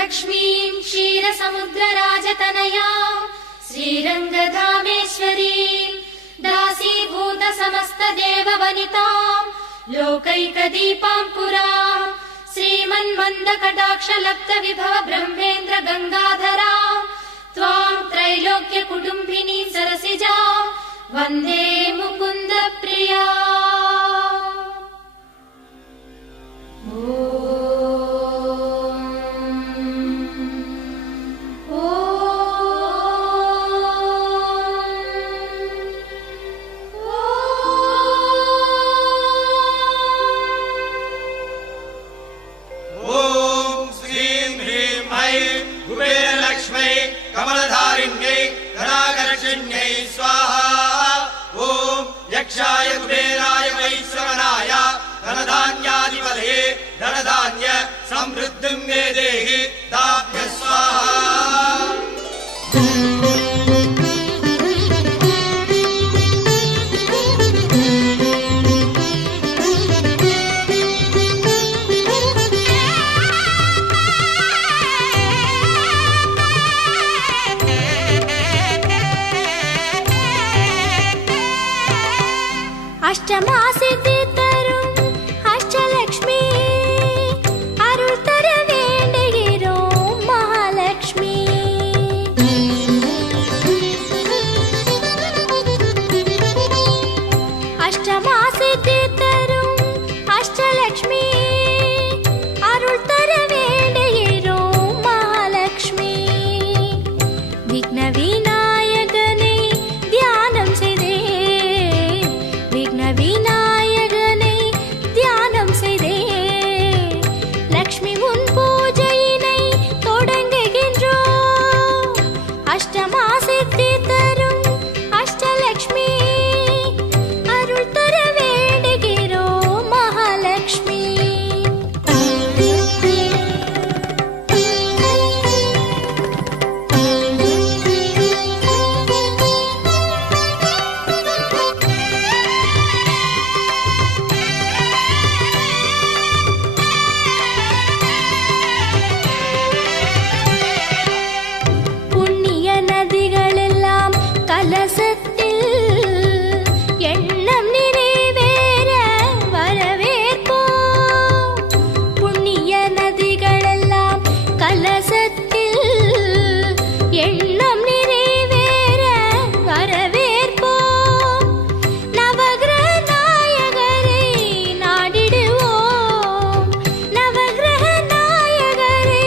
लक्ष्मीं क्षीरसमुद्रराजतनयां श्रीरङ्गधामेश्वरीं दासीभूत समस्तदेववनितां लोकैकदीपाङ्कुरां श्रीमन्मन्दकटाक्षलब्धविभव ब्रह्मेन्द्र गङ्गाधरां त्वां त्रैलोक्यकुटुम्बिनी सरसिजां वन्दे मुकुन्दप्रिया। कमलधारिण्यै धनाकर्षिण्यै स्वाहा। ओम यक्षाय कुबेराय वैश्रवणाय धनधान्याधिपतये धनधान्य समृद्धिं मे देहि ताभ्यः स्वाहा। அஷ்டமாசித்தி தரும் அஷ்டலக்ஷ்மி அருள் தர வேண்டுகிறோம் மகாலட்சுமி. அஷ்டமாசித்தி தரும் அஷ்டலக்ஷ்மி அருள் தர வேண்டுகிறோம் மகாலட்சுமி. விக்ன விநாயகனை தியானம் செய்தே விநாயகனை தியானம் செய்தே லக்ஷ்மி முன் பூஜையினை தொடங்குகின்றோம். அஷ்டமா சித்தி தரும் அஷ்டலக்ஷ்மி அருள் தர வேண்டுகிறோம் மகாலட்சுமி. கலசத்தில் எண்ணம் நிறைவேற வரவேற்போம். புண்ணிய நதிகளெல்லாம் கலசத்தில் எண்ணம் நிறைவேற வரவேற்போம். நவகிரக நாயகரை நாடிடுவோம். நவகிரக நாயகரை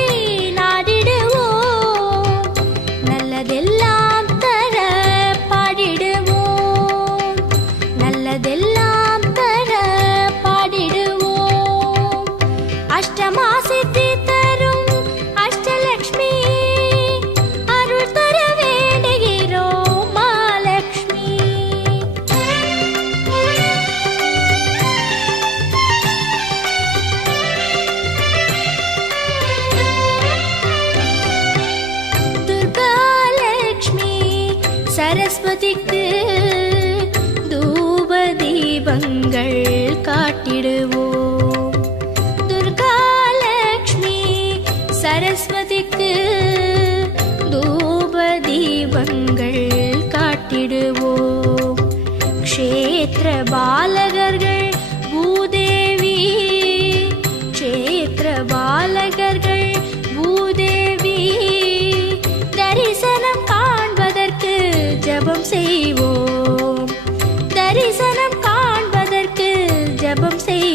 நாடிடுவோம். நல்லதெல்லாம் நல்லதெல்லாம் தர பாடிடுவோம். அஷ்டமா சித்தி தரும் அஷ்டலக்ஷ்மி அருள் தர வேண்டுகிறோம் மகாலட்சுமி. துர்காலட்சுமி சரஸ்வதிக்கு தீபங்கள் காட்டிடுவோம். துர்காலட்சுமி சரஸ்வதிக்கு தூப தீபங்கள் காட்டிடுவோம். க்ஷேத்திர பாலகர்கள் பூதேவி க்ஷேத்திர பாலகர்கள் பூதேவி தரிசனம் காண்பதற்கு ஜபம் செய்வோம். தரிசனம் காண்பதற்கு ஜபம் செய்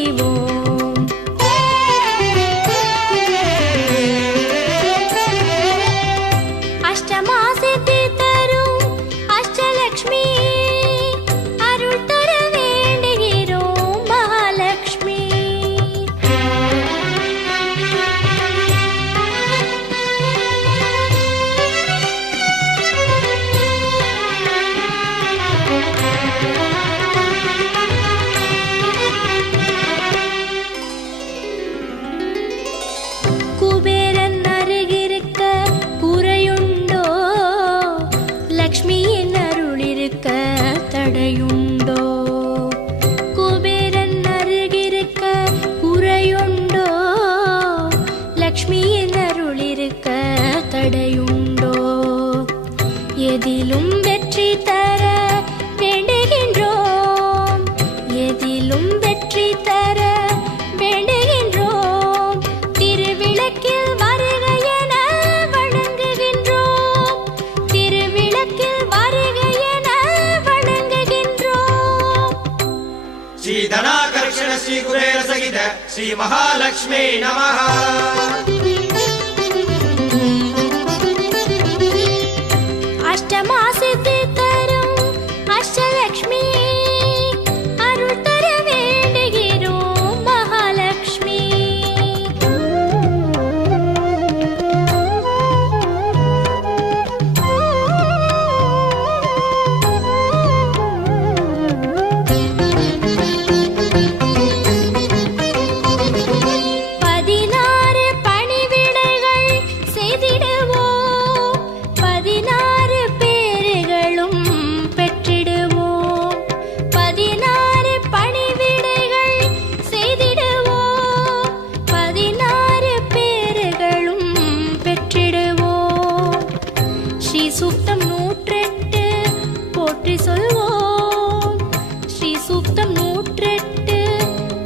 श्री धनाकर्षण श्री कुबेर सहित श्री महालक्ष्मी नमः। अष्टमा सिद्धि तरुं अष्टलक्ष्मी अरुள் தர வேண்டுகிறோம் மகாலட்சுமி। சூக்தம் 108 போற்றி சொல்வோம், ஸ்ரீ சூக்தம் 108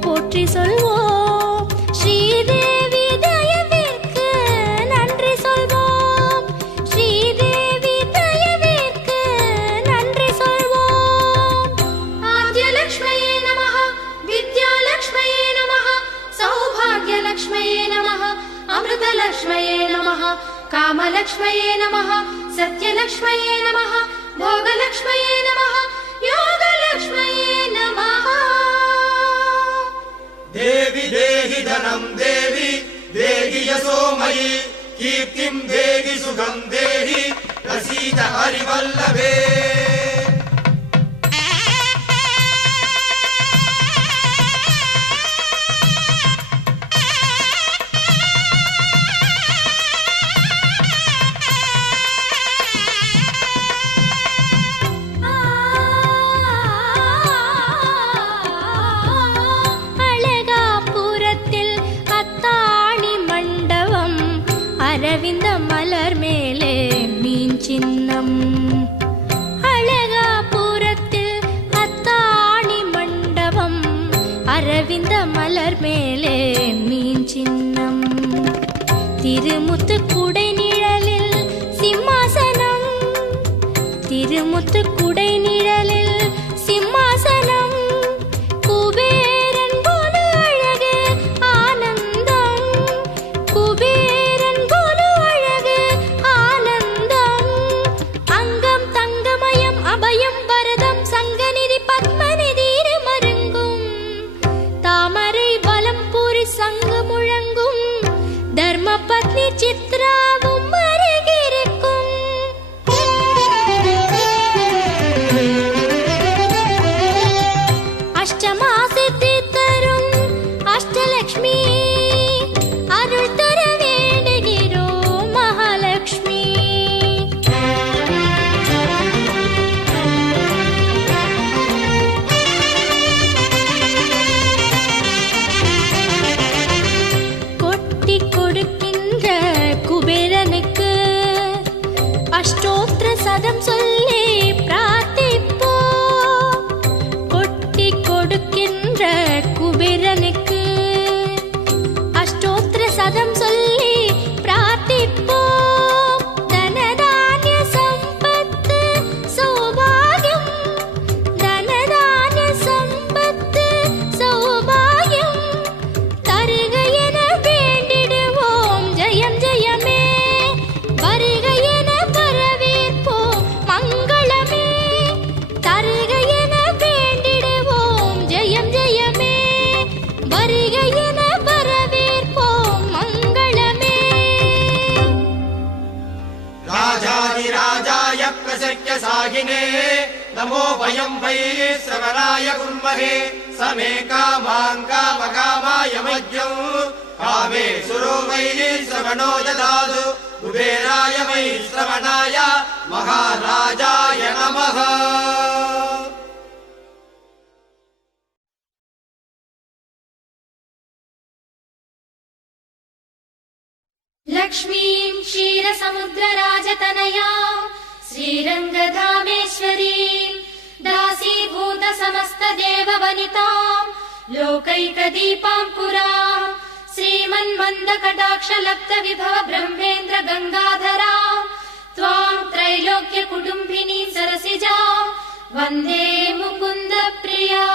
போற்றி சொல்வோம், ஸ்ரீதேவி தயவிற்கு நன்றி சொல்வோம், ஸ்ரீதேவி தயவிற்கு நன்றி சொல்வோம்। ஆத்யலக்ஷ்மயே நமः, வித்யாலக்ஷ்மயே நமः, சௌபாக்யலக்ஷ்மயே நமः, அமிர்தலக்ஷ்மயே நமः, कामलक्ष्मये नमः, सत्यलक्ष्मये नमः, भोगलक्ष्मये नमः, योगलक्ष्मये नमः। देवी देहि धनं देवी देहि यशो मयि, कीर्तिं देहि सुखं देहि, प्रसीद हरिवल्लभे। அரவிந்த மலர் மேலே மீன் சின்னம், அழகாபுரத்தில் அத்தாணி மண்டபம், அரவிந்த மலர் மேலே மீன் சின்னம், திருமுத்து குடை நிழலில் சிம்மாசனம், திருமுத்து குடை நிழலில் சிம்மாசனம், குபேரன் போல அழகு ஆனந்தம், குபேரன் அபயம் வரதம் சங்கநிதி பத்மநிதி மருங்கும், தாமரை பலம் பூரி சங்கு முழங்கும், தர்ம பத்னி சித்ராவும் அருகிருக்கும்। அஷ்டமா சித்தி தரும் அஷ்டலக்ஷ்மி அருள் தர வேண்டுகிறோம் மகாலட்சுமி। கொடுக்கின்ற குபேரனுக்கு அஷ்டோத்திர சதம் சொல்லி பிரார்த்திப்போம், கொட்டி கொடுக்கின்ற குபேரனுக்கு அஷ்டோத்திர சதம் சொல்லி பிரார்த்திப்போம், தனதானிய சம்பத்து சௌபாகியம், தனதானிய சம்பத்து சௌபாகியம் தருக என வேண்டிடுவோம், ஜெயம் ஜெயமே வருக என வரவேற்போம் மங்களமே, தருக என வேண்டிடுவோம், ஜெயம் ஜெயமே வருக என வரவேற்போம் மங்களமே। राजाधिराजाय प्रसख्य साहिने नमो वयं वै श्रवणाय कुर्महे, समे कामां कामकामाय मह्यं, कामे सुरो वै श्रवणो ददातु, कुबेराय वै श्रवणाय महाराजाय नमः। लक्ष्मीं क्षीरसमुद्रराजतनयां श्रीरङ्गधामेश्वरीं दासीभूत समस्तदेववनितां लोकैकदीपाङ्कुरां श्रीमन्मन्दकटाक्षलब्धविभव ब्रह्मेन्द्र गङ्गाधरां त्वां त्रैलोक्यकुटुम्बिनी सरसिजां वन्दे मुकुन्दप्रिया।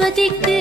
சரஸ்வதிக்கு